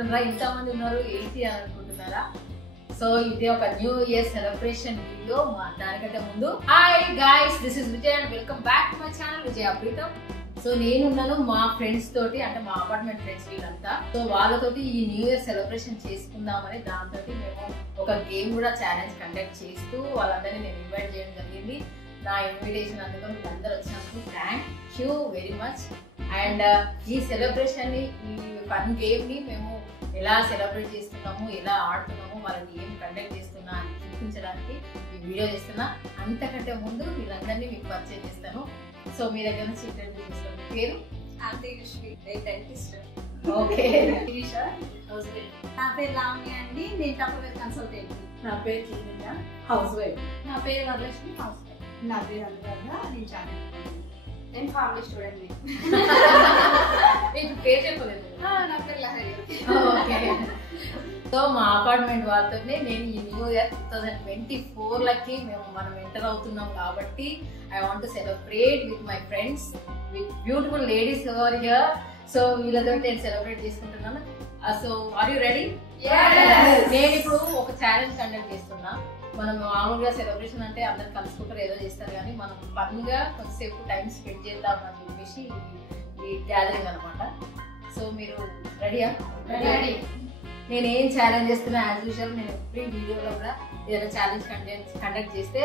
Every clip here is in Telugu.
అనుకుంటున్నారా? ఇంతమంది ఉన్నారు ఏంటి అని అనుకుంటున్నారా? సో ఇది ఒక న్యూ ఇయర్ సెలబ్రేషన్ వీడియో. దానికంటే ముందు hi guys, this is Vijay and welcome back to my channel Vijay Apritam. So నేనున్నాను మా ఫ్రెండ్స్ తోటి, అంటే మా అపార్ట్మెంట్ ఫ్రెండ్స్ వీళ్ళంతా. సో వాళ్ళతోటి ఈ న్యూ ఇయర్ సెలబ్రేషన్ చేసుకుందామని దాంతో మేము ఒక గేమ్ కూడా ఛాలెంజ్ కండక్ట్ చేస్తూ వాళ్ళందరినీ నేను ఇన్వైట్ చేయడం జరిగింది. నా ఇన్విటేషన్ అందుకొని వీళ్ళందరూ వచ్చినందుకు thank you very much. And ఈ సెలబ్రేషన్ ని, ఈ ఫన్ గేమ్ ని మేము ఎలా సెలబ్రేట్ చేస్తున్నాము, ఎలా ఆడుతున్నాము, వాళ్ళని ఏం కండక్ట్ చేస్తున్నా అని చూపించడానికి ఈ వీడియో చేస్తున్నా. అంతకంటే ముందు వీళ్ళందరినీ మీకు పరిచయం చేస్తాను. సో మీ దగ్గర నుంచి ఇంటర్వ్యూ చేస్తాను. పేరు ఓకే. నా పేరు లావణ్య అండి, నేను టెంపరరీ కన్సల్టెంట్. నా పేరు కీర్తిక, హౌస్ వైఫ్. నా పేరు వరలక్ష్మి, హౌస్ వైఫ్. నా పేరు అనురాధ, నేను చాలా నేను ఫ్యామిలీ స్టూడెంట్. మీకు పేరు చెప్పలేదు. నా పేరు లహరి. ఓకే. సో మా అపార్ట్మెంట్ వాళ్ళతోనే నేను ఈ న్యూ ఇయర్ 2024 మనం ఎంటర్ అవుతున్నాం కాబట్టి I want to celebrate with my friends, with beautiful ladies over here. So వీళ్ళతో నేను సెలబ్రేట్ చేసుకుంటున్నాను. So are you ready? నేను ఇప్పుడు ఒక ఛాలెంజ్ కండక్ట్ చేస్తున్నా. మనం మామూలుగా సెలబ్రేషన్ అంటే అందరు కలుసుకుంటారు, ఏదో చేస్తారు, కానీ మనం ఫన్ గా కొంతసేపు టైం స్పెండ్ చేద్దాం అని చెప్పేసి ఈ గ్యాదరింగ్ అనమాట. సో మీరు రెడీయా? రెడీ. నేను ఏం ఛాలెంజ్ చేస్తున్నా యాజ్ యూజువల్, నేను ఎవ్రీ వీడియోలో కూడా ఏదైనా ఛాలెంజ్ కండక్ట్ చేస్తే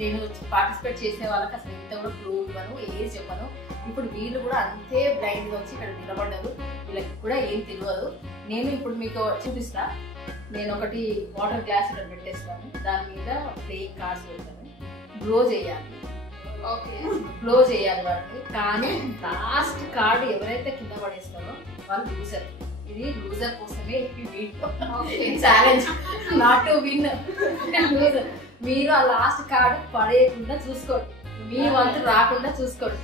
నేను పార్టిసిపేట్ చేసే వాళ్ళకి అసలు ఇంత కూడా క్లూ ఇవ్వను, ఏది చెప్పను. ఇప్పుడు వీళ్ళు కూడా అంతే బ్లైండ్గా వచ్చి ఇక్కడ నిలబడ్డారు, వీళ్ళకి కూడా ఏం తెలియదు. నేను ఇప్పుడు మీకు చూపిస్తా. నేను ఒకటి వాటర్ గ్లాస్ ఇక్కడ పెట్టేస్తాను, దాని మీద ప్లేయింగ్ కార్డ్స్ పెడతాను. బ్లో చేయాలి, ఓకే, బ్లో చేయాలి వాటిని. కానీ లాస్ట్ కార్డు ఎవరైతే కింద పడేస్తారో వాళ్ళు లూజర్. ఇది లూజర్ కోసమే ఈ video challenge, not to win. Loser మీరు ఆ లాస్ట్ కార్డు పడేయకుండా చూసుకోండి, మీ వంతు రాకుండా చూసుకోండి.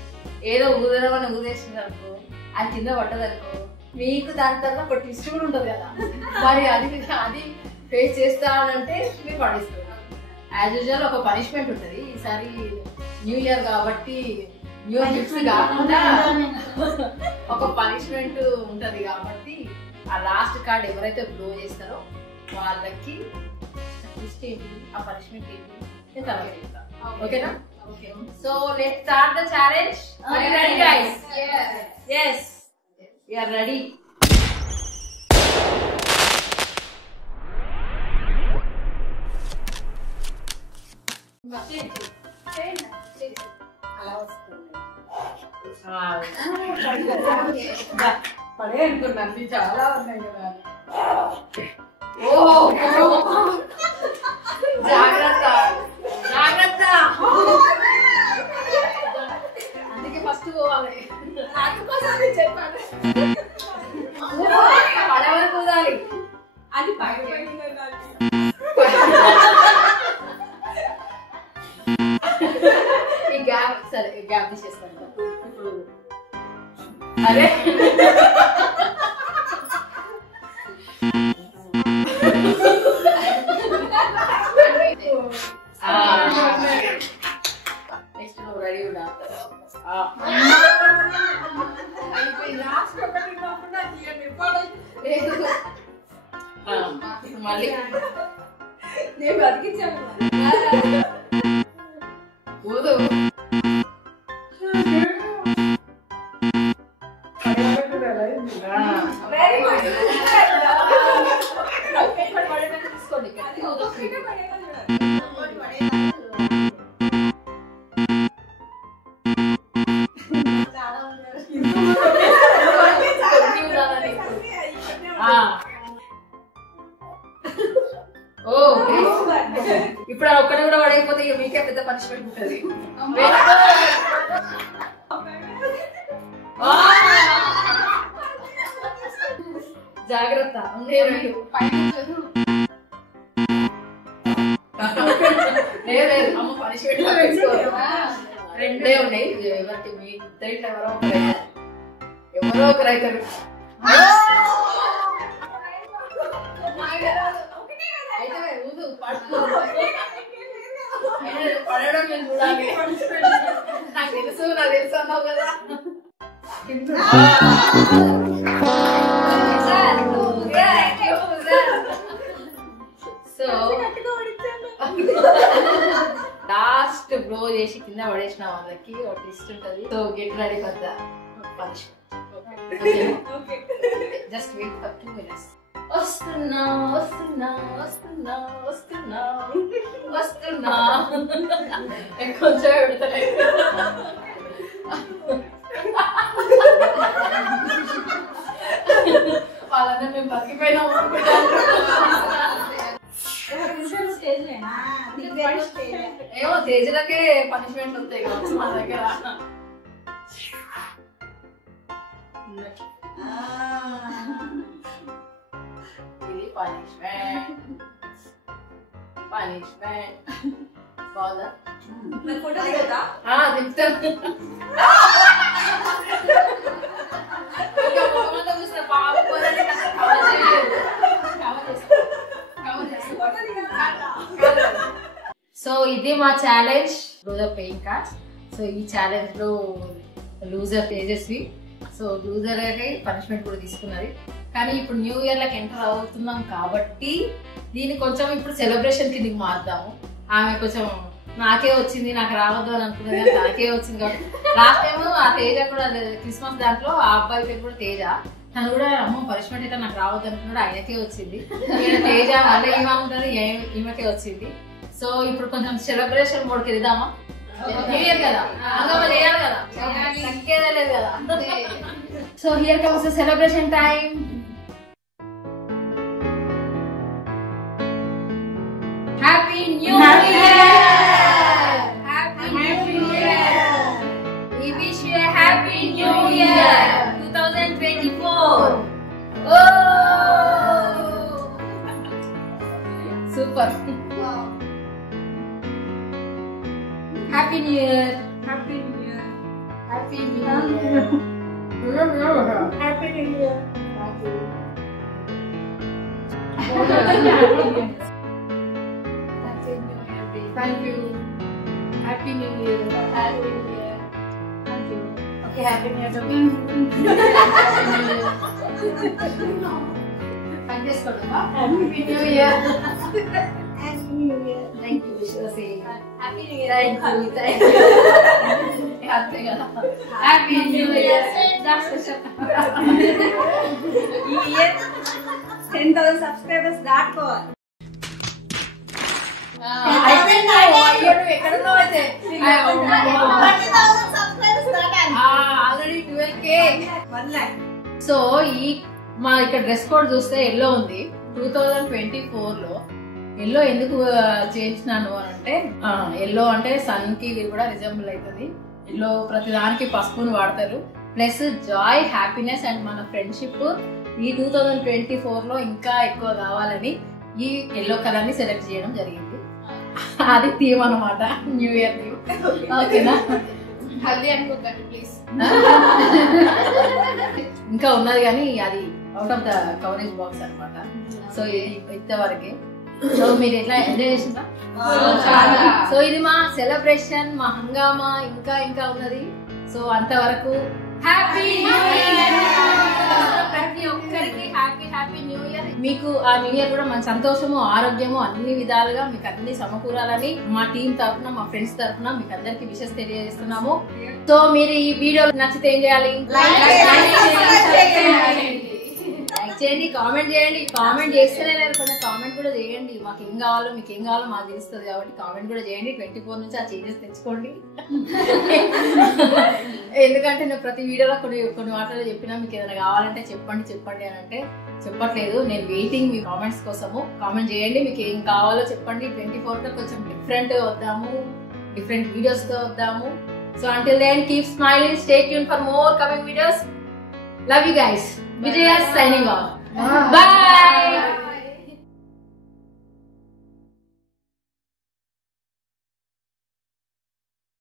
ఏదో ఊదరమని ఊదేసినారనుకో, అది కింద పడ్డదనుకో, మీకు దాని తర్వాత ఒక ట్విస్ట్ కూడా ఉంటుంది కదా, మరి అది ఫేస్ చేస్తానంటే మీరు పడేస్తారు. యాజ్ యూజువల్ ఒక పనిష్మెంట్ ఉంటుంది. ఈసారి న్యూ ఇయర్ కాబట్టి న్యూ గిఫ్ట్స్ కాకుండా ఒక పనిష్మెంట్ ఉంటది కాబట్టి ఆ లాస్ట్ కార్డ్ ఎవరైతే బ్లో చేస్తారో వాళ్ళకి ట్విస్ట్ ఏంటి, ఆ పనిష్మెంట్ ఏంటి నేను తర్వాత చెప్తాను. ఓకేనా? Okay. So let's start the challenge. Are you ready guys? yes we are ready. అలా వస్తుంది. Wow. పడే అనుకున్నాను, చాలా ఉన్నాయి కదా. జాగ్రత్త జాగ్రత్త, అందుకే ఫస్ట్ పోవాలి. చెప్పాను పడే వరకు ఊదాలి. అది పైన ఈ గ్యాప్, సరే గ్యాప్ తీసేస్తాను ఇప్పుడు. అరే నెక్స్ట్ నువ్వు రెడీ ఉన్నా. మళ్ళీ నేను బతికించాను. ఊదు. Very good. తీసుకోండి. ఇప్పుడు ఒక్కటి కూడా పడైపోతే ఇక మీకే పెద్ద పనిష్మెంట్ ఉంటుంది. జాగ్రత్త. లేదు అమ్మ పనిష్మెంట్ రెండే ఉన్నాయి. ఎవరికి మీ ఇద్దరిలో ఎవరో ఒకరు అవుతారు. అయితే ఊదు, పడడం నేను చూడాలి. నాకు తెలుసు అన్నావు కదా. లాస్ట్ బ్లో చేసి కింద పడేసిన వాళ్ళకి ఒక ట్విస్ట్ ఉంటది. So get ready for the punishment. Just wait for 2 minutes. వస్తున్నా వస్తున్నా వస్తున్నా వస్తున్నా వస్తున్నా కొంచెం పెడతాయి. వాళ్ళందరూ మేము బతికిపోయినా ఏమో తేజలకే పనిష్మెంట్ వస్తాయి కావచ్చు మన దగ్గర. ఇది పనిష్మెంట్. పనిష్మెంట్ బాగుందా? తిప్పుతాను. సో ఇది మా challenge loser paying cards. So ఈ ఛాలెంజ్ లో లూజర్ తేజస్వి. సో లూజర్ అయితే పనిష్మెంట్ కూడా తీసుకున్నది. కానీ ఇప్పుడు న్యూ ఇయర్ లకి ఎంటర్ అవుతున్నాం కాబట్టి దీన్ని కొంచెం ఇప్పుడు సెలబ్రేషన్ కి మార్దాము. ఆమె కొంచెం నాకే వచ్చింది, నాకు రావద్దు అని అనుకున్నది, నాకే వచ్చింది కాబట్టి లాస్ట్ టైం ఆ తేజ కూడా క్రిస్మస్ దాంట్లో ఆ అబ్బాయి పేరు కూడా తేజ. తను కూడా అమ్మో పనిష్మెంట్ అయితే నాకు రావద్దు అనుకున్నాడు, ఆయనకే వచ్చింది. తేజ మళ్ళీ ఈమె ఉంటుంది, ఈమెకే వచ్చింది. సో ఇప్పుడు కొంచెం సెలబ్రేషన్ మోడ్కి వెళ్దామా? న్యూ ఇయర్ కదా, అంగమ్మ చేయాలి కదా, తగ్గేదే లేదు కదా. So here comes the celebration time. Happy new year! Happy new year! We wish you a happy new year 2024. Oh! Super. Happy New Year. Happy New Year. Happy New Year. Happy New Year. Thank you. Happy New Year. Happy New Year. Thank you. Okay, Happy New Year to me. Happy New Year. Thank you so much. Happy New Year. Happy New Year. Thank you, Shirley. Happy New Year. Thank you. Thank you. Happy New Year. ఈ ఇయర్ 10,000 సబ్స్క్రైబర్స్ దాటుకోవాలి. Already 12K. సో ఈ మా ఇక్కడ డ్రెస్ కోడ్ చూస్తే ఎల్లో ఉంది. 2024 లో ఎల్లో ఎందుకు చేసినాను అని అంటే, ఎల్లో అంటే సన్ కి కూడా రిజంబుల్ అవుతుంది. ఎల్లో ప్రతి దానికి పసుపుని వాడతారు. ప్లస్ జాయ్, హ్యాపీనెస్ అండ్ మన ఫ్రెండ్షిప్ ఈ 2024 లో ఇంకా ఎక్కువ కావాలని ఈ ఎల్లో కలర్ ని సెలెక్ట్ చేయడం జరిగింది. అది థీమ్ అన్నమాట, న్యూ ఇయర్ థీమ్. ఓకేనా? హల్దీ అనుకోకండి ప్లీజ్. ఇంకా ఉన్నది కానీ అది out of the coverage box అన్నమాట. సో ఇంతవరకే. సో మీరు ఎట్లా ఎంజాయ్ చేసిందా? సో ఇది మా సెలబ్రేషన్, మా హంగామా ఇంకా ఇంకా ఉన్నది. సో అంతవరకు హ్యాపీ న్యూ ఇయర్. ప్రతి ఒక్కరికి హ్యాపీ హ్యాపీ న్యూ ఇయర్. మీకు ఆ న్యూ ఇయర్ కూడా మన సంతోషము, ఆరోగ్యము అన్ని విధాలుగా మీకు అన్ని సమకూరాలని మా టీం తరఫున, మా ఫ్రెండ్స్ తరఫున మీకు అందరికి విషెస్ తెలియజేస్తున్నాము. సో మీరు ఈ వీడియో నచ్చితే ఏం చేయాలి? లైక్ చేయండి, కామెంట్ చేయండి. కామెంట్ చేస్తేనే లేదు, కొంచెం కామెంట్ కూడా చేయండి. మాకు ఏం కావాలో, మీకు ఏం కావాలో మాకు తెలుస్తుంది కాబట్టి కామెంట్ కూడా చేయండి. 24 నుంచి ఆ చేంజెస్ తెచ్చుకోండి. ఎందుకంటే నేను ప్రతి వీడియోలో కొన్ని వాటిలో చెప్పినా మీకు ఏదైనా కావాలంటే చెప్పండి అని అంటే చెప్పట్లేదు. నేను వెయిటింగ్ మీ కామెంట్స్ కోసము. కామెంట్ చేయండి, మీకు ఏం కావాలో చెప్పండి. 24 కొంచెం డిఫరెంట్ వద్దాము, డిఫరెంట్ వీడియోస్ తో వద్దాము. So until then keep smiling, stay tuned for more coming videos. Love you guys. Vijaya signing off. Bye.